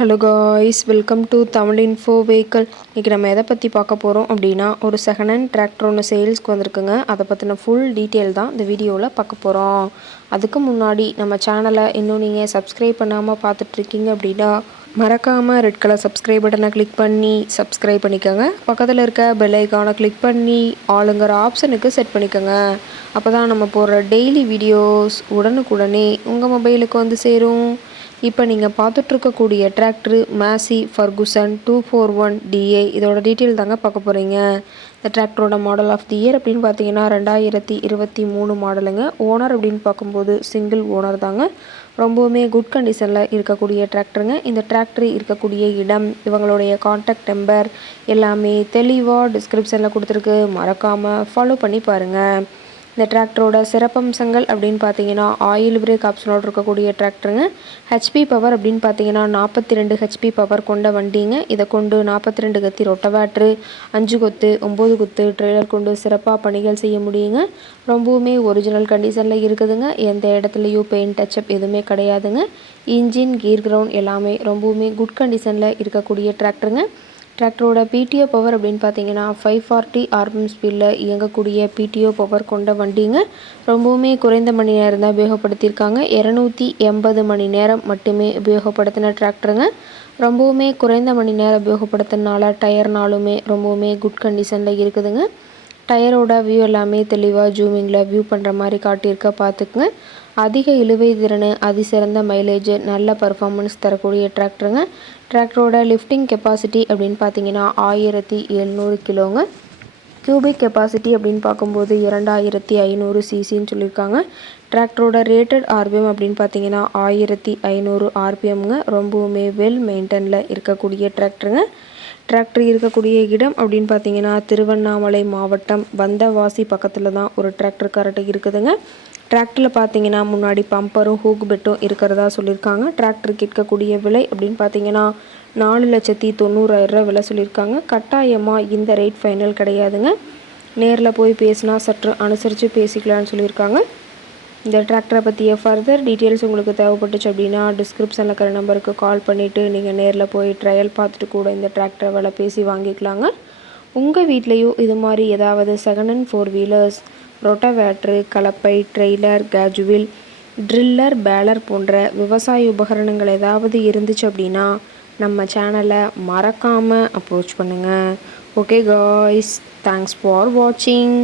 Hello guys, welcome to Tamil info vehicle. இன்றைக்கி நம்ம எதை பற்றி பார்க்க போகிறோம் அப்படின்னா, ஒரு செகண்ட் ஹேண்ட் டிராக்டர் ஒன்று சேல்ஸ்க்கு வந்திருக்குங்க. அதை பற்றின ஃபுல் டீட்டெயில் தான் இந்த வீடியோவில் பார்க்க போகிறோம். அதுக்கு முன்னாடி நம்ம சேனலை இன்னும் நீங்கள் சப்ஸ்கிரைப் பண்ணாமல் பார்த்துட்ருக்கீங்க அப்படின்னா, மறக்காமல் ரெட் கலர் சப்ஸ்கிரைப் பட்டனை கிளிக் பண்ணி சப்ஸ்கிரைப் பண்ணிக்கோங்க. பக்கத்தில் இருக்க பெல் ஐக்கானை கிளிக் பண்ணி ஆளுங்கிற ஆப்ஷனுக்கு செட் பண்ணிக்கோங்க. அப்போ தான் நம்ம போடுற டெய்லி வீடியோஸ் உடனுக்குடனே உங்கள் மொபைலுக்கு வந்து சேரும். இப்போ நீங்கள் பார்த்துட்ருக்கக்கூடிய டிராக்டரு மேசி ஃபர்குசன் 241 DA. இதோட டீட்டெயில் தாங்க பார்க்க போகிறீங்க. இந்த டிராக்டரோட மாடல் ஆஃப் தி இயர் அப்படின்னு பார்த்தீங்கன்னா 2023 மாடலுங்க. ஓனர் அப்படின்னு பார்க்கும்போது சிங்கிள் ஓனர் தாங்க. ரொம்பவுமே குட் கண்டிஷனில் இருக்கக்கூடிய டிராக்டருங்க. இந்த டிராக்டர் இருக்கக்கூடிய இடம், இவங்களுடைய கான்டாக்ட் நம்பர் எல்லாமே தெளிவாக டிஸ்கிரிப்ஷனில் கொடுத்துருக்கு. மறக்காமல் ஃபாலோ பண்ணி பாருங்கள். இந்த டிராக்டரோட சிறப்பம்சங்கள் அப்படின்னு பார்த்தீங்கன்னா, ஆயில் பிரேக் ஆப்ஷனோடு இருக்கக்கூடிய டிராக்டருங்க. ஹெச்பி பவர் அப்படின்னு பார்த்தீங்கன்னா 42 ஹெச்பி பவர் கொண்ட வண்டிங்க. இதை கொண்டு 42 கத்தி ரொட்டவேட்ரு, 5 கொத்து 9 கொத்து ட்ரெய்லர் கொண்டு சிறப்பாக பணிகள் செய்ய முடியுங்க. ரொம்பவுமே ஒரிஜினல் கண்டிஷனில் இருக்குதுங்க. எந்த இடத்துலையும் பெயிண்ட் டச்சப் எதுவுமே கிடையாதுங்க. இன்ஜின், கீர் கிரவுண்ட் எல்லாமே ரொம்பவுமே குட் கண்டிஷனில் இருக்கக்கூடிய டிராக்டருங்க. டிராக்டரோட பிடிஓ பவர் அப்படின்னு பார்த்தீங்கன்னா 540 RPM ஸ்பீடில் இயங்கக்கூடிய பிடிஓ பவர் கொண்ட வண்டிங்க. ரொம்பவுமே குறைந்த மணி நேரம் தான் உபயோகப்படுத்தியிருக்காங்க. 280 மணி நேரம் மட்டுமே உபயோகப்படுத்தின டிராக்டருங்க. ரொம்பவுமே குறைந்த மணி நேரம் உபயோகப்படுத்தினால டயர்னாலுமே ரொம்பவுமே குட் கண்டிஷனில் இருக்குதுங்க. டயரோட வியூ எல்லாமே தெளிவாக ஜூமிங்கில் வியூ பண்ணுற மாதிரி காட்டியிருக்க பார்த்துக்குங்க. அதிக இழுவை திறன், அதிசிறந்த மைலேஜ், நல்ல பர்ஃபார்மன்ஸ் தரக்கூடிய டிராக்டருங்க. டிராக்டரோட லிஃப்டிங் கெப்பாசிட்டி அப்படின்னு பார்த்தீங்கன்னா 1700 கிலோங்க. கியூபிக் கெப்பாசிட்டி அப்படின்னு பார்க்கும்போது 2500 சிசின்னு சொல்லியிருக்காங்க. டிராக்டரோட ரேட்டட் ஆர்பிஎம் அப்படின்னு பார்த்தீங்கன்னா 1500 RPMங்க. ரொம்பவுமே வெல் மெயின்டெனில் இருக்கக்கூடிய டிராக்டருங்க. டிராக்டர் இருக்கக்கூடிய இடம் அப்படின்னு பார்த்தீங்கன்னா திருவண்ணாமலை மாவட்டம் வந்தவாசி பக்கத்தில் தான் ஒரு டிராக்டர் கரெக்டு இருக்குதுங்க. டிராக்டரில் பார்த்தீங்கன்னா முன்னாடி பம்பரும் ஹூக் பெட்டும் இருக்கிறதா சொல்லியிருக்காங்க. டிராக்டருக்கு இருக்கக்கூடிய விலை அப்படின்னு பார்த்தீங்கன்னா 4,90,000 விலை சொல்லியிருக்காங்க. கட்டாயமாக இந்த ரேட் ஃபைனல் கிடையாதுங்க. நேரில் போய் பேசினா சற்று அனுசரித்து பேசிக்கலான்னு சொல்லியிருக்காங்க. இந்த டிராக்டரை பற்றிய ஃபர்தர் டீட்டெயில்ஸ் உங்களுக்கு தேவைப்பட்டுச்சு அப்படின்னா டிஸ்கிரிப்ஷனில் இருக்கிற நம்பருக்கு கால் பண்ணிவிட்டு நீங்கள் நேரில் போய் ட்ரையல் பார்த்துட்டு கூட இந்த டிராக்டரை விலை பேசி வாங்கிக்கலாங்க. உங்கள் வீட்லேயும் இது மாதிரி ஏதாவது செகண்ட் ஹேண்ட் 4 வீலர்ஸ், ரொட்டவேட்ரு, கலப்பை, ட்ரெய்லர், கேஜுவில், ட்ரில்லர், பேலர் போன்ற விவசாய உபகரணங்கள் ஏதாவது இருந்துச்சு அப்படின்னா நம்ம சேனலை மறக்காமல் அப்ரோச் பண்ணுங்கள். ஓகே காய்ஸ், தேங்க்ஸ் ஃபார் வாட்சிங்.